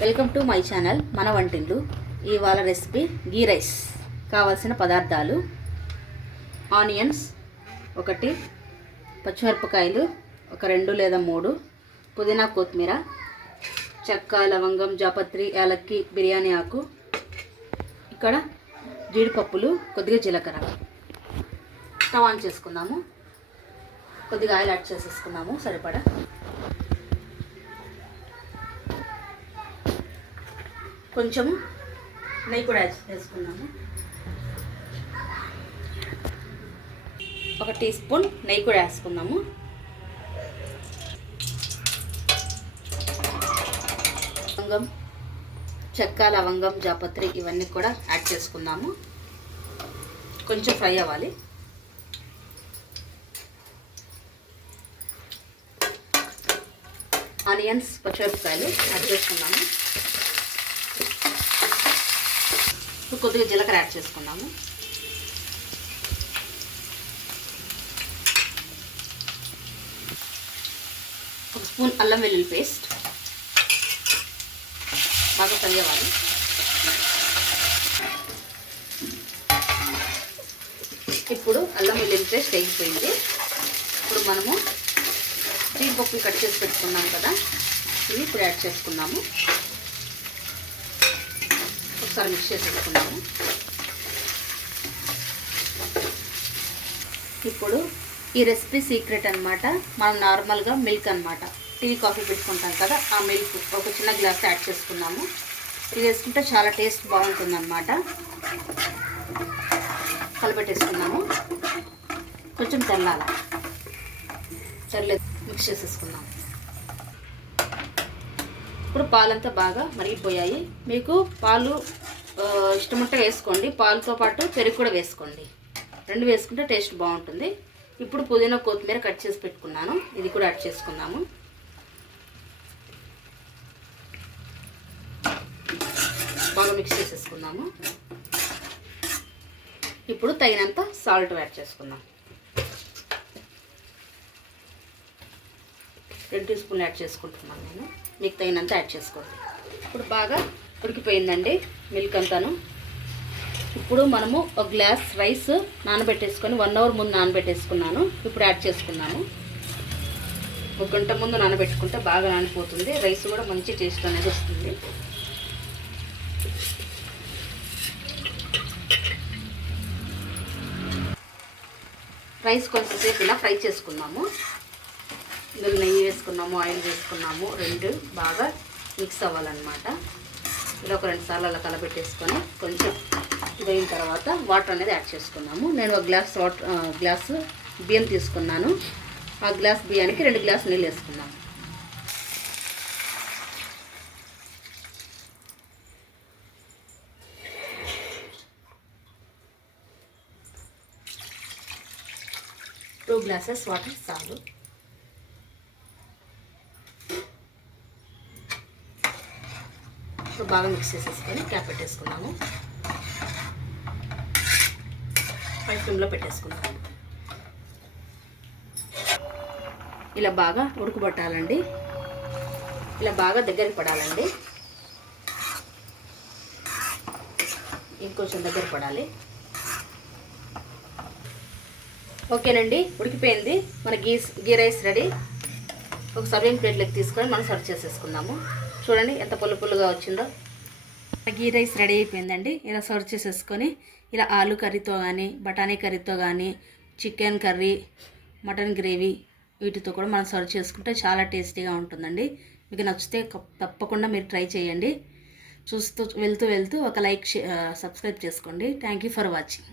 Welcome to my channel మన వంటిల్లు. ఇవాళ రెసిపీ గీ రైస్. కావాల్సిన పదార్థాలు ఆనియన్స్ ఒకటి పచ్చిమిరపకాయలు ఒక రెండు లేదా మూడు పుదీనా కొత్తిమీర చెక్క లవంగం జాపత్రి యాలక్కి బిర్యానీ ఆకు ఇక్కడ జీడిపప్పులు కొద్దిగా జీలకర్ర. స్టవ్ ఆన్ చేసుకుందాము. కొద్దిగా ఆయిల్ యాడ్ చేసేసుకున్నాము సరిపడా? కొంచెము నెయ్యి కూడా యాడ్ చేసుకున్నాము ఒక టీ స్పూన్ నెయ్యి కూడా వేసుకుందాము లవంగం చెక్క లవంగం జాపత్రి ఇవన్నీ కూడా యాడ్ చేసుకుందాము. కొంచెం ఫ్రై అవ్వాలి. ఆనియన్స్ పచ్చిమిరపకాయలు యాడ్ చేసుకున్నాము కొద్దిగా జీలకర్ర యాడ్ చేసుకున్నాము ఒక స్పూన్ అల్లం వెల్లుల్లి పేస్ట్. బాగా కలియవాలి ఇప్పుడు అల్లం వెల్లుల్లి పేస్ట్ వేగిపోయింది. ఇప్పుడు మనము జీడిపప్పు కట్ చేసి పెట్టుకున్నాం కదా ఇవి ఇప్పుడు యాడ్ చేసుకున్నాము ఒకసారి మిక్స్ చేసేసుకున్నాము ఇప్పుడు ఈ రెసిపీ సీక్రెట్ అనమాట మనం నార్మల్గా మిల్క్ అనమాట టీ కాఫీ పెట్టుకుంటాం కదా ఆ మిల్క్ ఒక చిన్న గ్లాస్ యాడ్ చేసుకున్నాము ఇది వేసుకుంటే చాలా టేస్ట్ బాగుంటుంది కలపెట్టేసుకున్నాము కొంచెం తెల్లాల. చల్లే మిక్స్ చేసేసుకున్నాము ఇప్పుడు పాలంతా బాగా మరిగిపోయాయి. మీకు పాలు ఇష్టముంటే వేసుకోండి. పాలతో పాటు పెరుగు కూడా వేసుకోండి. రెండు వేసుకుంటే టేస్ట్ బాగుంటుంది. ఇప్పుడు పుదీనా కొత్తిమీర కట్ చేసి పెట్టుకున్నాను. ఇది కూడా యాడ్ చేసుకుందాము. బాగా మిక్స్ చేసేసుకుందాము. ఇప్పుడు తగినంత సాల్ట్ యాడ్ చేసుకుందాం. రెండు టీ స్పూన్లు యాడ్ చేసుకుంటున్నాను నేను. మీకు తగినంత యాడ్ చేసుకోండి. ఇప్పుడు బాగా ఉడికిపోయిందండి మిల్క్ అంతాను. ఇప్పుడు మనము ఒక గ్లాస్ రైస్ నానబెట్టేసుకొని వన్ అవర్ ముందు నానబెట్టేసుకున్నాను. ఇప్పుడు యాడ్ చేసుకున్నాను ఒక గంట ముందు నానబెట్టుకుంటే బాగా నానిపోతుంది. రైస్ కూడా మంచి టేస్ట్ అనేది వస్తుంది. రైస్ కొంచెంసేపు ఇలా ఫ్రై చేసుకున్నాము. ఇందులో నెయ్యి వేసుకున్నాము ఆయిల్ వేసుకున్నాము. రెండు బాగా మిక్స్ అవ్వాలన్నమాట. ఇలా ఒక రెండు సార్లు అలా కలబెట్టేసుకొని కొంచెం ఇదైన తర్వాత వాటర్ అనేది యాడ్ చేసుకున్నాము. నేను ఒక గ్లాస్ వాటర్ గ్లాసు బియ్యం తీసుకున్నాను. ఆ గ్లాస్ బియ్యానికి రెండు గ్లాస్ నీళ్ళు వేసుకున్నాము టూ గ్లాసెస్ వాటర్ చాలు. ఇప్పుడు బాగా మిక్స్ చేసేసుకొని క్యాప్ పెట్టేసుకున్నాము. హై ఫ్లేమ్లో పెట్టేసుకున్నాము. ఇలా బాగా ఉడకబట్టాలండి. ఇలా బాగా దగ్గరికి పడాలండి. ఇంకొంచెం దగ్గర పడాలి. ఓకేనండి ఉడికిపోయింది. మన గీ గీ రైస్ రెడీ. ఒక సర్వింగ్ ప్లేట్లోకి తీసుకొని మనం సర్వ్ చేసేసుకుందాము. చూడండి ఎంత పుల్ల వచ్చిందో. గీ రైస్ రెడీ అయిపోయిందండి. ఇలా సర్వ్ చేసేసుకొని ఇలా ఆలు కర్రీతో కానీ బఠానీ కర్రీతో కానీ చికెన్ కర్రీ మటన్ గ్రేవీ వీటితో కూడా మనం సర్వ్ చేసుకుంటే చాలా టేస్టీగా ఉంటుందండి. మీకు నచ్చితే తప్పకుండా మీరు ట్రై చేయండి. చూస్తూ వెళ్తూ వెళ్తూ ఒక లైక్ సబ్స్క్రైబ్ చేసుకోండి. Thank you for watching.